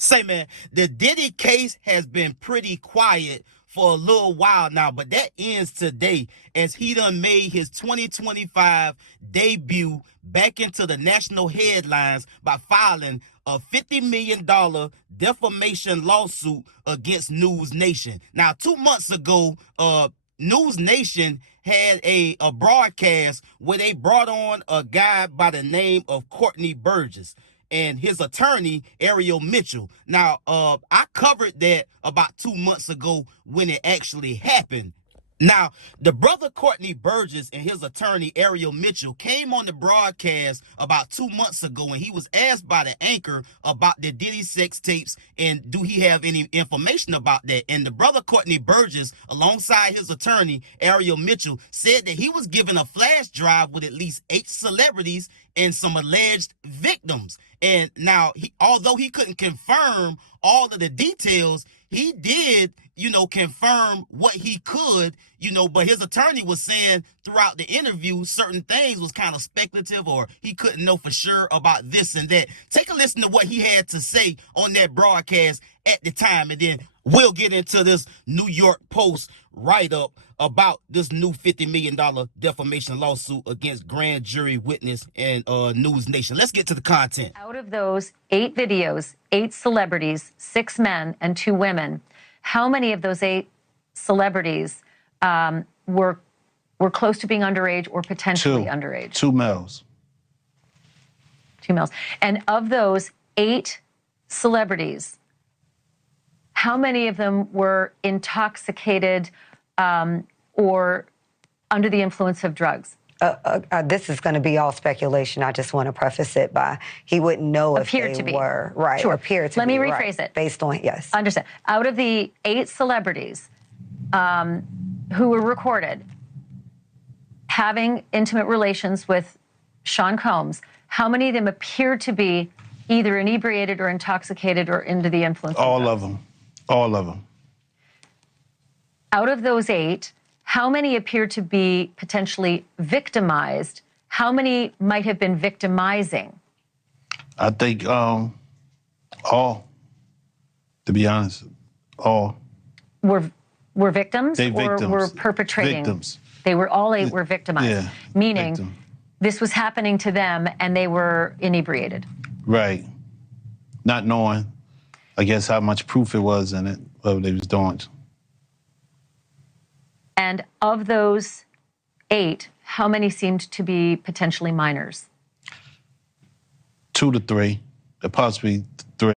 Say, man, the Diddy case has been pretty quiet for a little while now, but that ends today as he done made his 2025 debut back into the national headlines by filing a $50 million defamation lawsuit against NewsNation. Now, 2 months ago, NewsNation had a broadcast where they brought on a guy by the name of Courtney Burgess and his attorney, Ariel Mitchell. Now, I covered that about 2 months ago when it actually happened. Now, the brother Courtney Burgess and his attorney, Ariel Mitchell, came on the broadcast about 2 months ago, and he was asked by the anchor about the Diddy sex tapes and do he have any information about that. And the brother Courtney Burgess, alongside his attorney, Ariel Mitchell, said that he was given a flash drive with at least 8 celebrities and some alleged victims. And now, although he couldn't confirm all of the details, he did, confirm what he could, but his attorney was saying throughout the interview certain things was kind of speculative or he couldn't know for sure about this and that. Take a listen to what he had to say on that broadcast at the time, and then we'll get into this New York Post write-up about this new $50 million defamation lawsuit against grand jury witness and NewsNation. Let's get to the content. Out of those 8 videos, 8 celebrities, 6 men and 2 women, how many of those 8 celebrities were close to being underage or potentially underage? 2 males. 2 males. And of those 8 celebrities, how many of them were intoxicated or under the influence of drugs? This is going to be all speculation. I just want to preface it by he wouldn't know if they were. Right. Sure. Appear to Let me be, rephrase it. Based on, yes. Understand. Out of the 8 celebrities who were recorded having intimate relations with Sean Combs, how many of them appeared to be either inebriated or intoxicated or under the influence of drugs? All of them. All of them. Out of those 8, how many appear to be potentially victimized? How many might have been victimizing? I think all, to be honest, all. Were victims They victims. Or were perpetrating? Victims. They were all 8 were victimized, Yeah, meaning victim. This was happening to them and they were inebriated. Right. Not knowing, I guess, how much proof it was in it, what they was doing. And of those 8, how many seemed to be potentially minors? 2 to 3, possibly 3.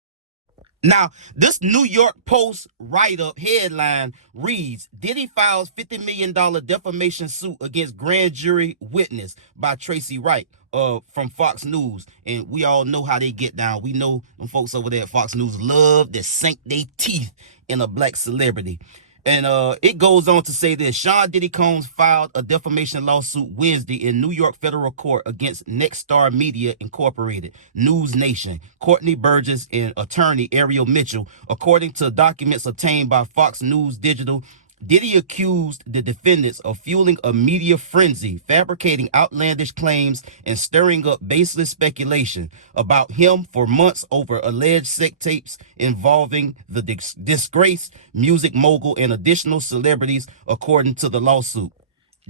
Now, this New York Post write-up headline reads, Diddy files $50 million defamation suit against grand jury witness by Tracy Wright from Fox News. And we all know how they get down. We know them folks over there at Fox News love to sink their teeth in a black celebrity. And it goes on to say that Sean Diddy Combs filed a defamation lawsuit Wednesday in New York federal court against Nexstar Media Incorporated, NewsNation, Courtney Burgess, and attorney Ariel Mitchell. According to documents obtained by Fox News Digital, Diddy accused the defendants of fueling a media frenzy, fabricating outlandish claims, and stirring up baseless speculation about him for months over alleged sex tapes involving the disgraced music mogul and additional celebrities, according to the lawsuit.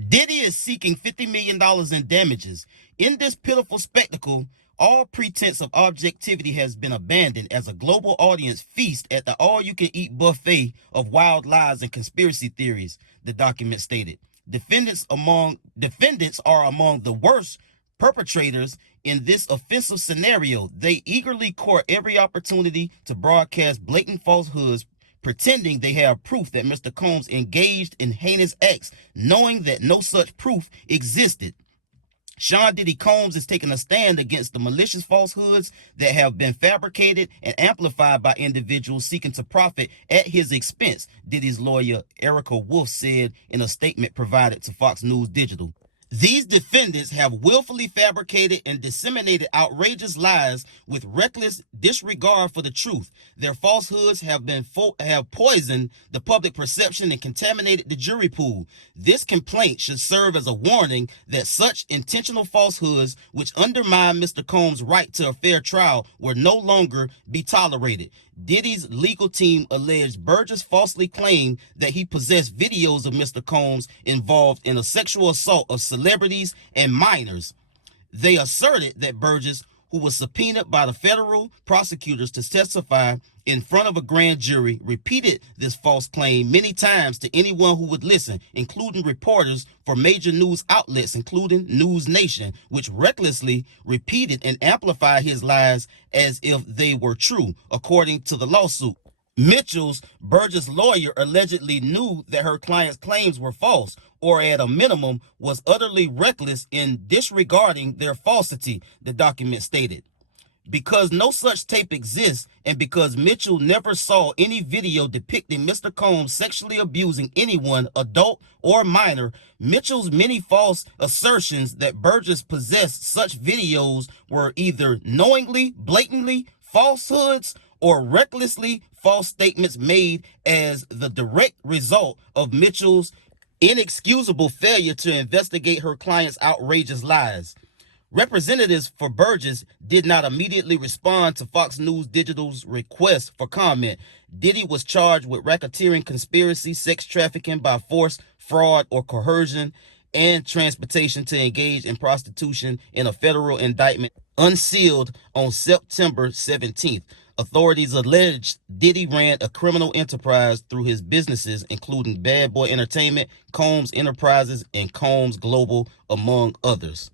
Diddy is seeking $50 million in damages. In this pitiful spectacle, all pretense of objectivity has been abandoned as a global audience feast at the all-you-can-eat buffet of wild lies and conspiracy theories, the document stated. Defendants are among the worst perpetrators in this offensive scenario. They eagerly court every opportunity to broadcast blatant falsehoods, pretending they have proof that Mr. Combs engaged in heinous acts, knowing that no such proof existed. Sean Diddy Combs is taking a stand against the malicious falsehoods that have been fabricated and amplified by individuals seeking to profit at his expense, Diddy's lawyer Erica Wolf said in a statement provided to Fox News Digital. These defendants have willfully fabricated and disseminated outrageous lies with reckless disregard for the truth. Their falsehoods have poisoned the public perception and contaminated the jury pool. This complaint should serve as a warning that such intentional falsehoods, which undermine Mr. Combs' right to a fair trial, will no longer be tolerated. Diddy's legal team alleged Burgess falsely claimed that he possessed videos of Mr. Combs involved in a sexual assault of celebrities and minors. They asserted that Burgess, who was subpoenaed by the federal prosecutors to testify in front of a grand jury, repeated this false claim many times to anyone who would listen, including reporters for major news outlets, including NewsNation, which recklessly repeated and amplified his lies as if they were true, according to the lawsuit. Mitchell's Burgess lawyer allegedly knew that her client's claims were false, or at a minimum was utterly reckless in disregarding their falsity, the document stated. Because no such tape exists, and because Mitchell never saw any video depicting Mr. Combs sexually abusing anyone, adult or minor, Mitchell's many false assertions that Burgess possessed such videos were either knowingly, blatantly falsehoods or recklessly false statements made as the direct result of Mitchell's inexcusable failure to investigate her client's outrageous lies. Representatives for Burgess did not immediately respond to Fox News Digital's request for comment. Diddy was charged with racketeering, conspiracy, sex trafficking by force, fraud, or coercion, and transportation to engage in prostitution in a federal indictment unsealed on September 17th. Authorities alleged Diddy ran a criminal enterprise through his businesses, including Bad Boy Entertainment, Combs Enterprises, and Combs Global, among others.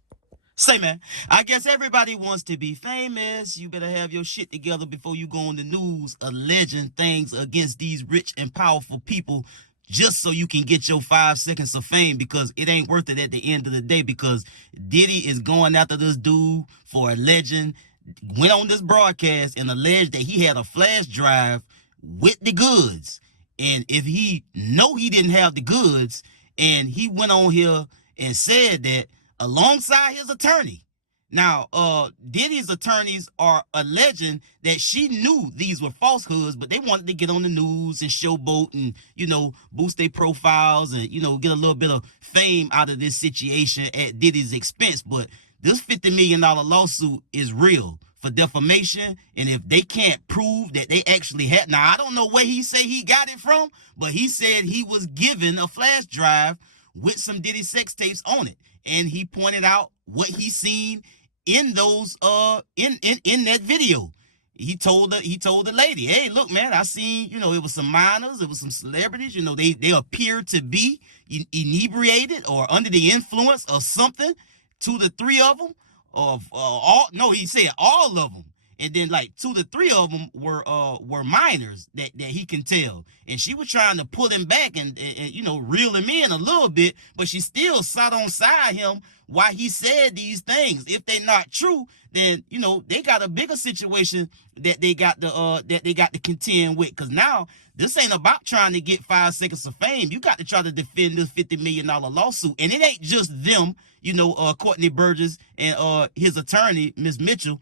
Say, man, I guess everybody wants to be famous. You better have your shit together before you go on the news alleging things against these rich and powerful people just so you can get your 5 seconds of fame, because it ain't worth it at the end of the day, because Diddy is going after this dude for alleging, went on this broadcast and alleged that he had a flash drive with the goods. And if he know he didn't have the goods, and he went on here and said that alongside his attorney. Now, Diddy's attorneys are alleging that she knew these were falsehoods, but they wanted to get on the news and showboat and, you know, boost their profiles and, you know, get a little bit of fame out of this situation at Diddy's expense. But this $50 million lawsuit is real for defamation, and if they can't prove that they actually had, now I don't know where he say he got it from, but he said he was given a flash drive with some Diddy sex tapes on it, and he pointed out what he seen in those in that video. He told the lady, hey, look, man, I seen, you know, it was some minors, it was some celebrities, you know, they appear to be inebriated or under the influence of something. 2 to 3 of them, he said all of them, and then like 2 to 3 of them were minors that he can tell. And she was trying to pull him back and you know, reel him in a little bit, but she still sat on side him while he said these things. If they're not true, then, you know, they got a bigger situation that they got to contend with. Because now this ain't about trying to get 5 seconds of fame. You got to try to defend this $50 million lawsuit, and it ain't just them. You know, Courtney Burgess and his attorney, Ms. Mitchell.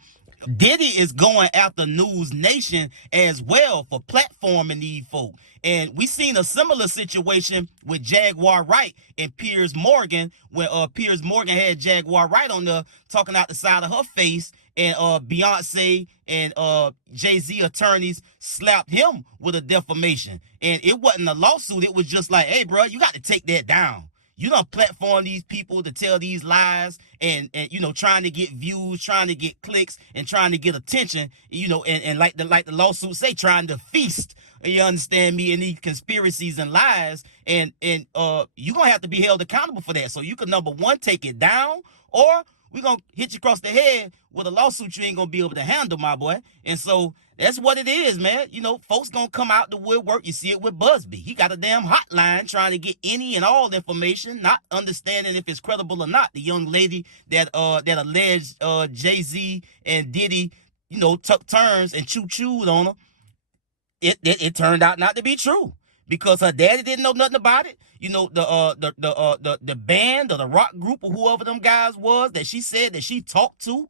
Diddy is going after NewsNation as well for platforming these folk. And we seen a similar situation with Jaguar Wright and Piers Morgan, where Piers Morgan had Jaguar Wright on there talking out the side of her face, and Beyonce and Jay-Z attorneys slapped him with a defamation. And it wasn't a lawsuit. It was just like, hey, bro, you got to take that down. You don't platform these people to tell these lies and you know, trying to get views, trying to get clicks, and trying to get attention, you know, and like the lawsuit say, trying to feast, you understand me, in these conspiracies and lies, and you're gonna have to be held accountable for that. So you can, number one, take it down, or we're gonna hit you across the head with a lawsuit you ain't gonna be able to handle, my boy. And so that's what it is, man. You know, folks gonna come out the woodwork. You see it with Busby. He got a damn hotline trying to get any and all information, not understanding if it's credible or not. The young lady that alleged Jay-Z and Diddy, you know, took turns and chewed on her. It turned out not to be true. because her daddy didn't know nothing about it. You know, the band or the rock group or whoever them guys was that she said that she talked to,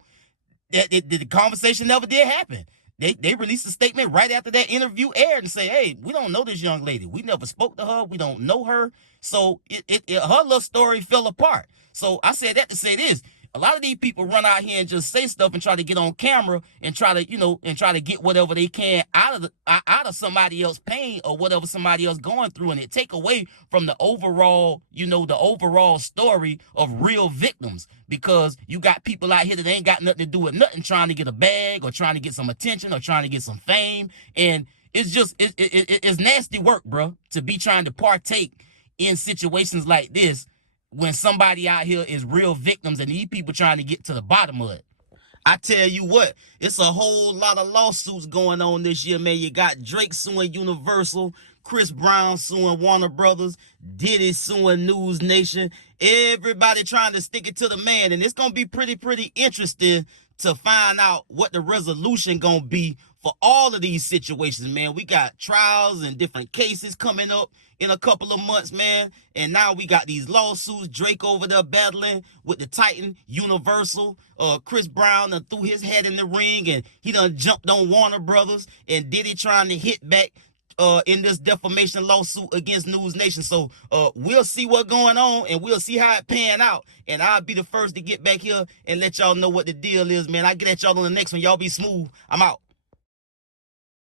that the conversation never did happen. They released a statement right after that interview aired and say, hey, we don't know this young lady. We never spoke to her. We don't know her. So her little story fell apart. So I said that to say this. A lot of these people run out here and just say stuff and try to get on camera and try to get whatever they can out of somebody else's pain or whatever somebody else going through, and it take away from the overall, the overall story of real victims, because you got people out here that ain't got nothing to do with nothing, trying to get a bag or trying to get some attention or trying to get some fame, and it's just it's nasty work, bro, to be trying to partake in situations like this when somebody out here is real victims and these people trying to get to the bottom of it. I tell you what, it's a whole lot of lawsuits going on this year, man. You got Drake suing Universal, Chris Brown suing Warner Brothers, Diddy suing NewsNation. Everybody trying to stick it to the man, and it's going to be pretty interesting to find out what the resolution going to be for all of these situations, man. We got trials and different cases coming up in a couple of months, man. And now we got these lawsuits. Drake over there battling with the Titan, Universal. Chris Brown done threw his head in the ring and he done jumped on Warner Brothers. And Diddy trying to hit back in this defamation lawsuit against NewsNation. So we'll see what's going on and we'll see how it pan out. And I'll be the first to get back here and let y'all know what the deal is, man. I'll get at y'all on the next one. Y'all be smooth. I'm out.